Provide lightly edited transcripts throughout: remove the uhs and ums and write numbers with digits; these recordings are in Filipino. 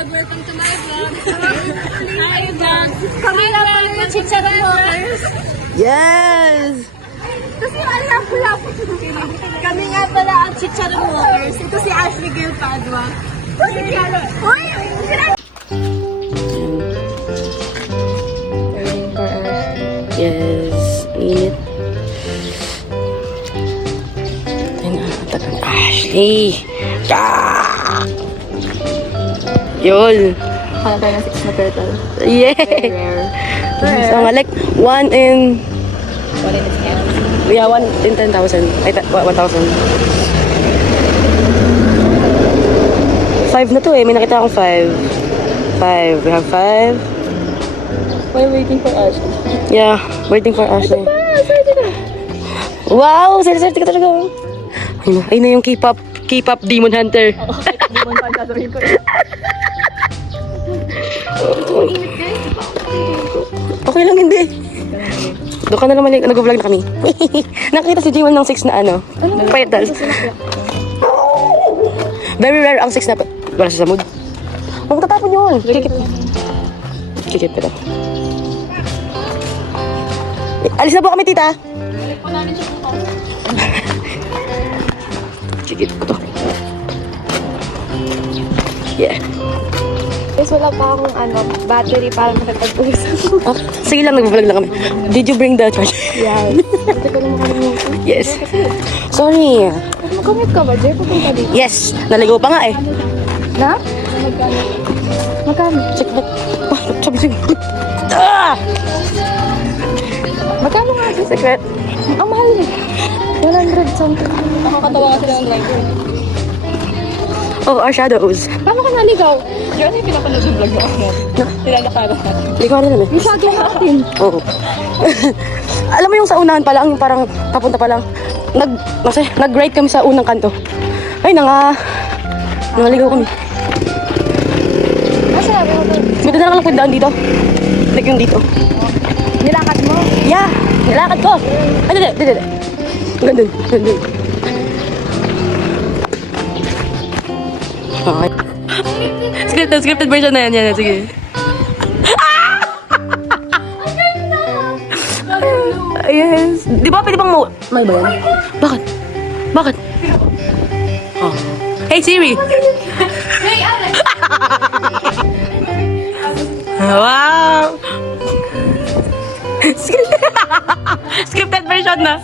vlog! Welcome to my vlog! Hi vlog! Kami na pala yung Chicharon Walkers! Yes! Kasi alam ko lang. Kami nga pala ang Chicharon Walkers. Ito si Ashley Gail Padua. Uy! Yes, init. Ashley! Ah! Yun! Kala tayo na 6 na turtle. Yeah! Rare. So, like, 1 in... 1 in its hand. Yeah, 1 in 10,000. Ay, 1,000. 5 na to eh. May nakita akong 5. 5. We have 5. We're waiting for Ashley. Yeah, waiting for Ashley. Wow! Serte ka talaga. Ayun na yung K-pop Demon Hunter. Demon pa gagawin ko. Okay lang, hindi. Doon ka na naman, nag-vlog na kami. Nakita si Jiwan ng 6 na ano. Petal. Very rare ang 6 na wala siya sa mood. Huwag tatapon yun. Kikip ito. Alis na po kami, tita. Kikip ko to. Yeah. Guys, wala pa akong battery para makipag-usap. Ah, sige lang, nag-vlog lang kami. Did you bring the charger? Yes. Ito ko na makalimutan. Yes. Sorry. Mag-commute ka ba, Jay? Pupunta dito. Yes, naligaw pa nga eh. Na? Magkano? Magkano? Check mo. Sabi. Ah! Magkano nga si Secret. Ang mahal eh. 100 something. Nakakatawa kasi ng driver. Oh, our shadows. Paano ka naligaw? Yun yung pinapanood yung vlog mo. Tinalakaran natin. Hindi ko alam eh. Yung shadow natin. Oo. Alam mo yung sa unahan pa lang, yung parang papunta pa lang. Nag-right kami sa unang kanto. Ay, nangaligaw kami. Nasa sabi mo? Buti na lang pwede daan dito. Like yung dito. Nilakad mo? Yeah! Nilakad ko! Ay, hindi. Gandun. Okay. Scripted version na yan. Sige. Yes. Di ba pwede bang may ba yan? Bakit? Oh. Hey Siri! Hey, Alex! Wow! Scripted version na.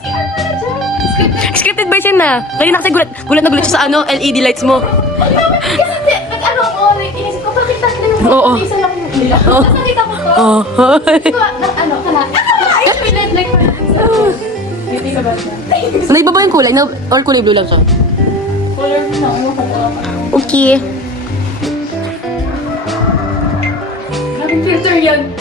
Scripted version na. Kanina kasi gulat na siya sa LED lights mo. Kasi, nag-ano ko, inisip ko, bakit tayo na Oo. yung isa lang yung nila? Tapos nakita ko to. Oh. Yung red light pa. Hindi ka ba siya? Naiba ba yung kulay? Or kulay blue lang siya? Color na, ano ka ba? Okay. Maraming filter yan.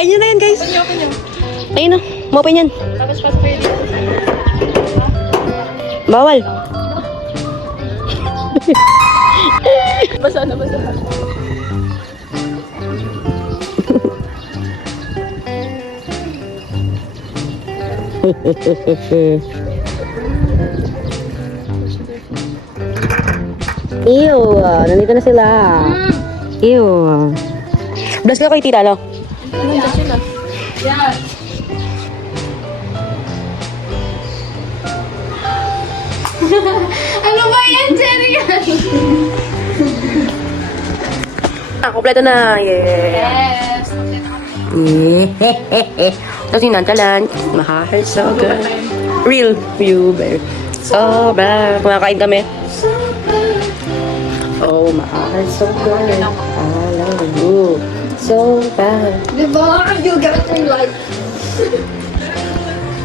Kanya na yan, guys. Kanyo. Ayun na. Mapin yan. Tapos fast pa yun. Bawal. Basa na. Ew. Nandito na sila. Ew. Bless na kay tita, no? Nandiyan sila. Yeah. Ano ba yan, Jerry? Kompleto na. Yeah. Yes. Tapos yung nantalan. Mahal, so good. Real viewer. Sobra. Kumakain kami. Oh, mahal, so good. I love you. So bad. Diba? You got me like...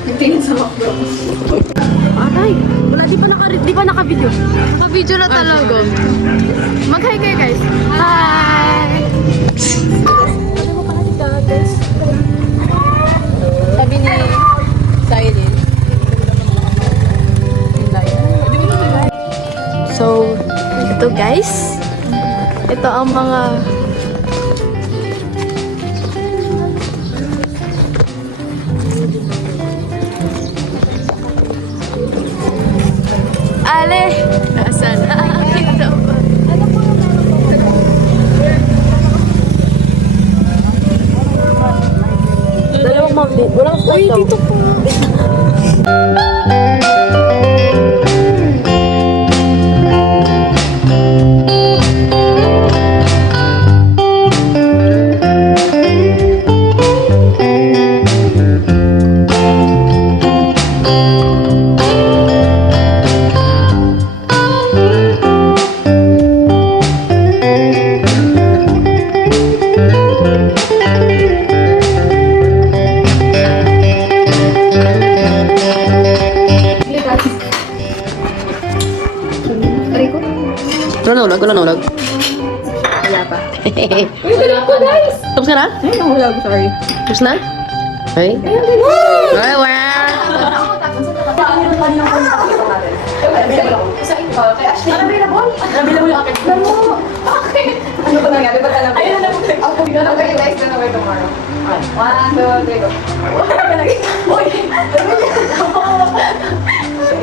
Nagtingin sa makdo. Aray, wala, di pa naka-video. Naka-video na talaga. Mag-hi kayo guys. Hi! Ano mo pala dito guys? guys. Ito ang mga Ale, nasaan na aking taba? Dalawang mountain. Walang slide daw. Dito po. Wala nahulog. Wala pa. Guys! Tapos ka na? Ay, nahulog, sorry. Tapos na? Okay. Ay, wow! Ano ba nangyari? Ba't alam ko? Ayun na lang. Ako, gano'n kayo guys. Gano'n kayo tomorrow. 1, 2, 3, go. Uy!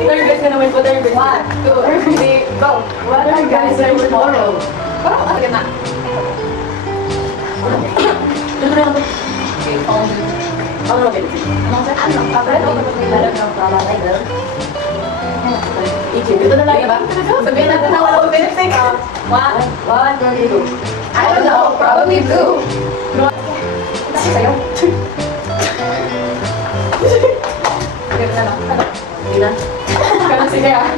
Third guys ka naman po. Third guys. 1, 2, 3, go. What are guys are tomorrow? Parang ang agad na. Okay, follow me. Ano ba? Anong set? Ano? Kapag ito, kapag may lalag ng palalay na. Dito na lang, diba? Sabihin natin na wala ko benefit. 1, 2, 3, go. I don't know, probably blue. Sa'yo. Sige na lang. Sige na. Sige ah.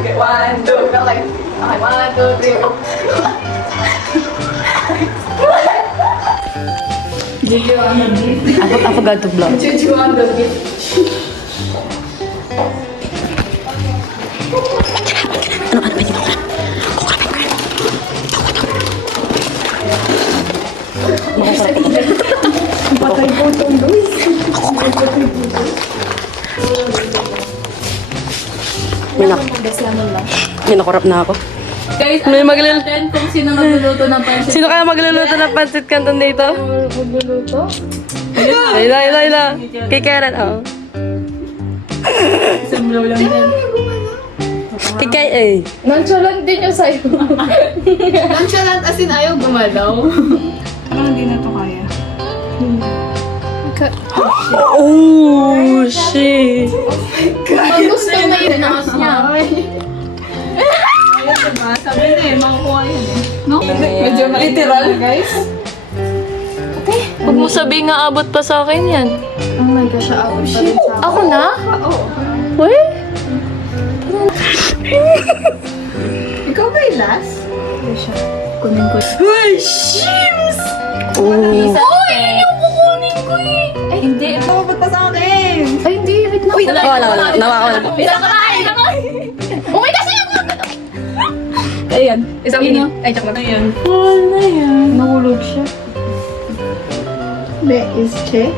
Sige, 1, 2, go like. Okay, 1, 2, 3, go. Juju on the beat. I forgot to vlog. Juju on the beat. Ano ba dito? Patay po itong Luis. May nakurap na ako. Guys, May magluluto. natin kung sino magluluto ng pansit. Sino kaya magluluto ng pancit canton dito? Magluluto? Layla. Kay Karen, oh. Isang blow lang din. Kay Kay, eh. Nonchalant din yung sa'yo. Nonchalant as in ayaw gumalaw. Parang hindi na to kaya. Oh, shit. Pag gusto na yun, nakas niya. Ayun, diba? Sabi na eh, makukuha yun eh. No? Medyo literal, guys. Huwag mo sabihin nga abot pa sa akin yan. Oh my gosh, ako pa rin sa Ako na? Oo. Uy? Ikaw ba yung last? Kunin ko. Oh. Uy! Yung kukunin ko eh! Ay, hindi. Tumabot pa sa akin. Ay, hindi. Wait lang. Wala. Nawa. Bisa ka kain! Oh my gosh! Ayan. Isang init. Ay, tsaka na yan. Nahulog siya. Be, is che?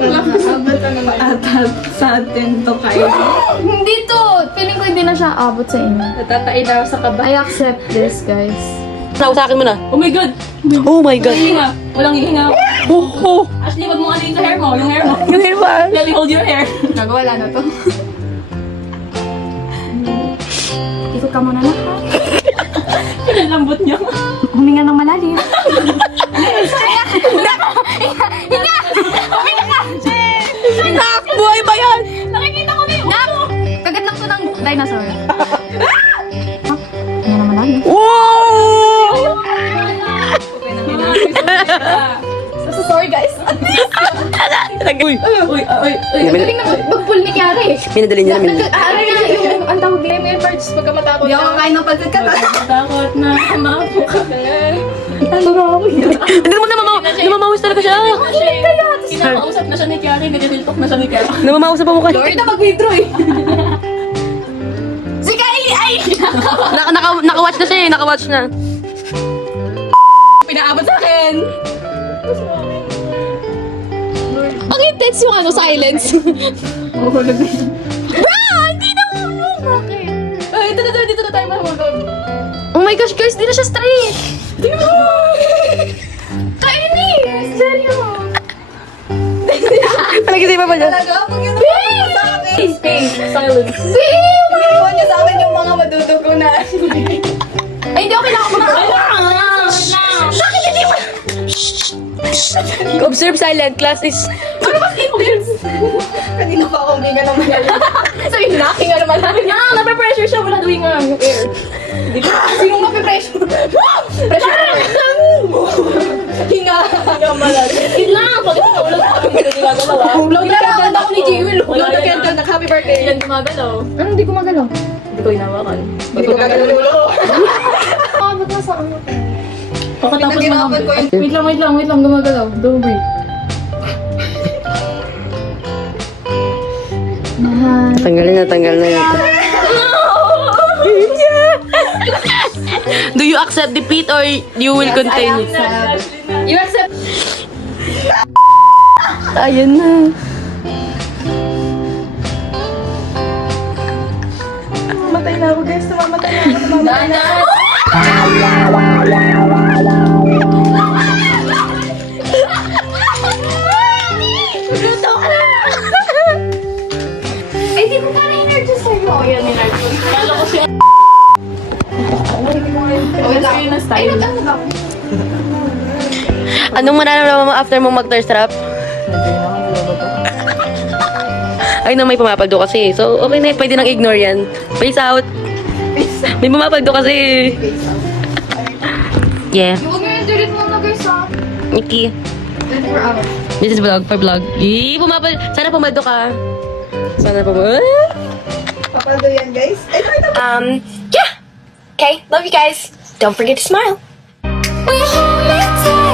Abot ang maatat sa atin to kayo. Hindi to. Feeling ko hindi na siya abot sa inyo. Natatain na ako sa kaba. I accept this, guys. Sa akin mo na. Oh my God! Oh my God. Hihinga. Walang hihinga. Oh. Ashley, wag mo ano yung hair mo. Yung hair mo. Yung hair ba? Let me hold your hair. Wala na to. Ikot ka muna na, ha? Pinalambot niya. Huminga ng malalim. Nak, buhay ba yan? Nakikita ko na yung Nak! Kagat lang to ng dinosaur. Huminga ng malalim. Wow! So sorry, guys. Uy. Uy. Ang galing na mag-pull ni Kiara eh. Pinadali niya namin. Ano nga yung ang tawag din yung parts pagka matakot. Hindi ako kain ng pansit ka. Takot na. Maapo ka. Hindi mo namamawis talaga siya. Kinakausap na siya ni Kiara. Nagtitiltok na siya ni Kiara. Namamawis pa mukha. Lord na mag-withdraw eh. Si Kylie ay! Naka-watch na siya eh. Naka-watch na. Pinaabot sa akin. Ang intense yung silence. Mahulog na. Hindi na hulog. Bakit? Oh my gosh, guys, di na siya straight. Tingnan mo. Kainis. Seryo. Pinag-isipan pa dyan. Space. Silence. Iniwan niyo sa akin yung mga madudugo na. Ay, hindi, okay lang ako. Bakit hindi mo? Observe silent. Class is... Ano ba sa'yo, girls? Kanina pa akong biga ng malalim. Sabi, hinaki nga naman namin. Nape-pressure siya. Wala doing nga yung air. Sinong mapipressure? Pressure! Hinga! Hinga malalim. Yun lang. Pag ito naulag ko, kami hindi gagalaw. Blow the candle ako ni Jewel. Blow the candle. Happy birthday. Ilan gumagalaw? Ano, hindi gumagalaw? Hindi ko hinawakan. Hindi ko gagalaw ulo ko. Ah, ba't nasa ano? Pakatapos mo Pinagirapan ko yun. Wait lang, gumagalaw. Don't breathe. Tanggal na yata. Do you accept defeat or you will continue? You accept. Ayan na. Mamatay na ako guys. Namamatay na ako. Namamatay na ako. Ay, di ko pa na-energy sa'yo. Oh, yan, energy. Kala ko siya. Wait lang. Sa'yo na style. Anong mararamdaman mo after mo mag-thirst-trap? Ay, no, may pumapaldo kasi. So, okay na, pwede nang ignore yan. Peace out. May pumapaldo kasi. Yeah. Huwag nga yung delete mo na guys, ha? Nikki. This is vlog for vlog. Sana pumaldo ka. Sana pumaldo. Papaldo yan guys. Ay, ito. Yeah. Okay, love you guys. Don't forget to smile. We hold it tight.